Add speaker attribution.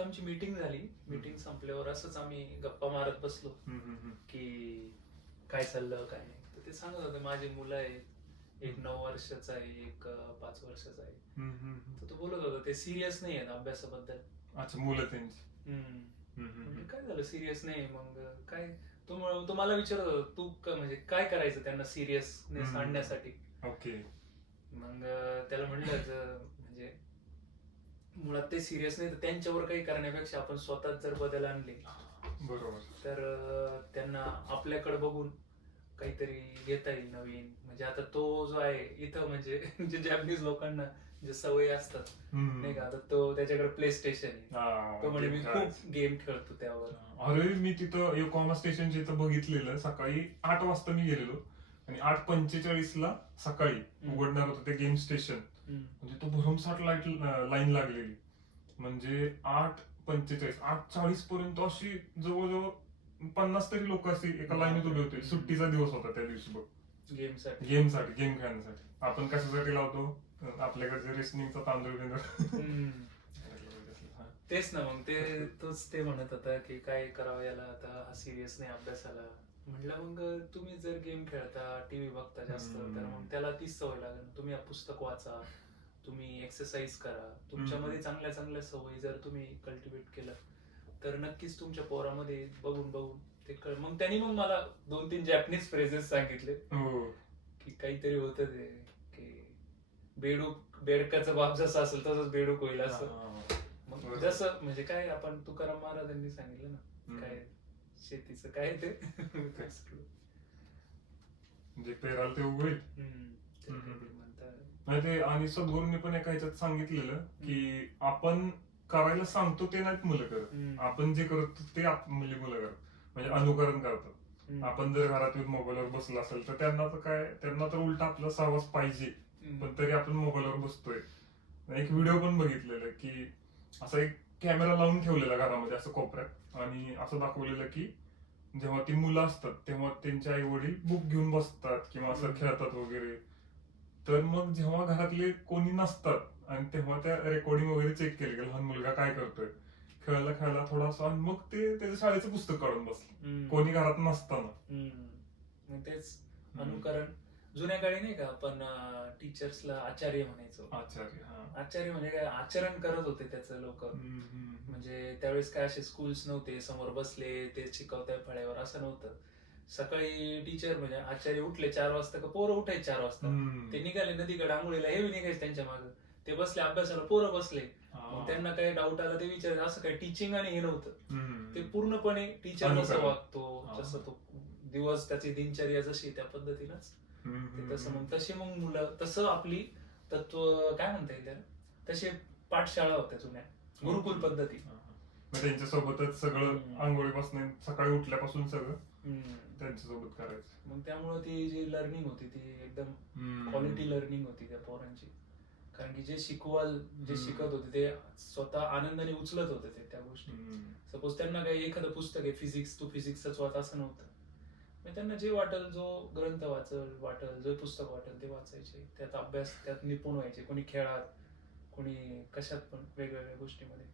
Speaker 1: आमची मीटिंग झाली. मीटिंग संपल्यावर असंच आम्ही गप्पा मारत बसलो. की काय चाललं काय नाही. तर ते सांगत होते माझी मुलं आहेत. एक नऊ वर्षाचा आहे एक पाच वर्षाचा आहे. तर तो बोलत होता ते सिरियस नाही आहेत अभ्यासाबद्दल.
Speaker 2: अच्छा मुलं त्यांची.
Speaker 1: काय झालं सिरियस नाही? मग काय? तू मला विचारत होता तू म्हणजे काय करायचं त्यांना सिरियसनेस. आणण्यासाठी?
Speaker 2: ओके.
Speaker 1: मग त्याला म्हणलं म्हणजे मुळात ते सिरियस नाही तर त्यांच्यावर काही करण्यापेक्षा आपण स्वतःच जर बदल आणले
Speaker 2: बरोबर
Speaker 1: तर अं, त्यांना आपल्याकडे बघून काहीतरी घेता येईल नवीन म्हणजे आता तो जो आहे इथं म्हणजे जे जॅपनीज लोकांना जे सवयी असतात. नाही का आता तो त्याच्याकडे प्ले स्टेशन आहे
Speaker 2: हा,
Speaker 1: तो म्हणजे मी
Speaker 2: ते.
Speaker 1: खूप गेम खेळतो त्यावर
Speaker 2: अरे मी तिथं योकोहामा स्टेशनच्या इथं बघितलेलं सकाळी आठ वाजता मी गेलेलो आणि आठ पंचेचाळीस ला सकाळी
Speaker 1: हम्म.
Speaker 2: उघडणार होतं ते गेम स्टेशन. म्हणजे तो भरमसाठ लाइट लाईन लागलेली. म्हणजे आठ पंचेचाळीस आठ चाळीस पर्यंत अशी जवळजवळ पन्नास तरी लोक अशी एका लाईनीत उभे होते. सुट्टीचा दिवस होता त्या दिवशी बघ.
Speaker 1: गेमसाठी.
Speaker 2: गेमसाठी गेम खेळण्यासाठी. आपण कशासाठी लावतो? आपल्याकडचे रेसलिंगचा तांदूळ बिंदूळ.
Speaker 1: तेच ना मग ते तोच ते म्हणत होता की काय करावं याला आता हा सिरियस नाही अभ्यासाला म्हटलं मग तुम्ही जर गेम खेळता टीव्ही बघता जास्त
Speaker 2: हम्म.
Speaker 1: तर मग त्याला तीच सवय लागेल तुम्ही पुस्तक वाचा तुम्ही एक्सरसाइज करा तुमच्यामध्ये. चांगल्या चांगल्या सवयी जर तुम्ही कल्टिवेट केलं तर नक्कीच तुमच्या पोरामध्ये बघून बघून ते कळ मग त्यांनी मग मला दोन तीन जॅपनीज फ्रेजेस सांगितले
Speaker 2: हो
Speaker 1: की काहीतरी होतं ते की बेडूक बेडकाचा बाप जसा असेल तसंच बेडूक होईल असं
Speaker 2: हा. बरोबर.
Speaker 1: जसं म्हणजे काय आपण तुकाराम महाराजांनी सांगितलं ना
Speaker 2: हम्म.
Speaker 1: काय शेतीचं काय ते
Speaker 2: म्हणजे पेराल ते उगवेल
Speaker 1: हम्म. ते
Speaker 2: हम्म.
Speaker 1: काहीतरी म्हणतात
Speaker 2: नाही ते आणि सद्गुरूंनी पण एका ह्याच्यात सांगितलेलं की आपण करायला सांगतो ते नाहीत मुलं करत
Speaker 1: हम्म.
Speaker 2: आपण जे करतो ते आप- म्हणजे मुलं करत म्हणजे अनुकरण करतात
Speaker 1: हम्म.
Speaker 2: आपण जर घरात येऊन मोबाईलवर बसलो असेल तर त्यांना तर काय त्यांना तर उलट आपला सहवास पाहिजे
Speaker 1: हम्म.
Speaker 2: पण तरी आपण मोबाईलवर बसतोय एक व्हिडिओ पण बघितलेला की असा एक कॅमेरा लावून ठेवलेला घरामध्ये असं कोपऱ्यात. आणि असं दाखवलेलं की जेव्हा ती मुलं असतात तेव्हा त्यांचे आई वडील बुक घेऊन बसतात किंवा असं. खेळतात वगैरे. तर मग जेव्हा घरातले कोणी नसतात आणि तेव्हा त्या रेकॉर्डिंग वगैरे चेक केली की लहान मुलगा काय करतोय? खेळायला खेळायला थोडासा आणि मग ते त्याच्या शाळेचं पुस्तक काढून बसले. कोणी घरात नसताना.
Speaker 1: तेच अनुकरण. जुन्या काळी नाही का आपण टीचर्सला आचार्य म्हणायचो
Speaker 2: आचार्य हा
Speaker 1: आचार्य म्हणजे काय आचरण करत होते त्याचं लोक
Speaker 2: हम्म, हम्म.
Speaker 1: म्हणजे त्यावेळेस काय असे स्कूल्स नव्हते समोर बसले ते शिकवताय फळ्यावर असं नव्हतं सकाळी टीचर म्हणजे आचार्य उठले चार वाजता का पोरं उठायचे चार वाजता
Speaker 2: हम्म.
Speaker 1: ते निघाले नदीकडे आंघोळीला हे बी निघायचे त्यांच्या मागे ते बसले अभ्यासाला पोरं बसले मग
Speaker 2: हा.
Speaker 1: त्यांना काही डाऊट आला ते विचार असं काही टीचिंग आणि हे नव्हतं
Speaker 2: हम्म.
Speaker 1: ते पूर्णपणे टीचर जसं
Speaker 2: अनुकरण.
Speaker 1: वागतो
Speaker 2: हा.
Speaker 1: जसं तो दिवस त्याची दिनचर्या जशी त्या पद्धतीनंच ते तसं मग तशी मग मुलं तसं आपली तत्व काय म्हणता येईल? तसे पाठशाळा होत्या जुन्या गुरुकुल पद्धती.
Speaker 2: मग त्यांच्यासोबतच सगळं. आंघोळीपासून सकाळी उठल्यापासून सगळं. त्यांच्यासोबत करायचं
Speaker 1: मग त्यामुळे ती जी लर्निंग होती ती एकदम. क्वालिटी लर्निंग होती त्या पोरांची कारण की जे शिकवाल जे. शिकत होते ते स्वतः आनंदाने उचलत होते ते त्या गोष्टी. सपोज त्यांना काही एखादं पुस्तक आहे फिजिक्स तू फिजिक्सच वाच असं नव्हतं मग त्यांना जे वाटेल जो ग्रंथ वाचल वाटेल जो पुस्तक वाटेल ते वाचायचे. त्यात अभ्यास त्यात निपुण व्हायचे. कोणी खेळात कोणी कशात पण वेगवेगळ्या गोष्टीमध्ये.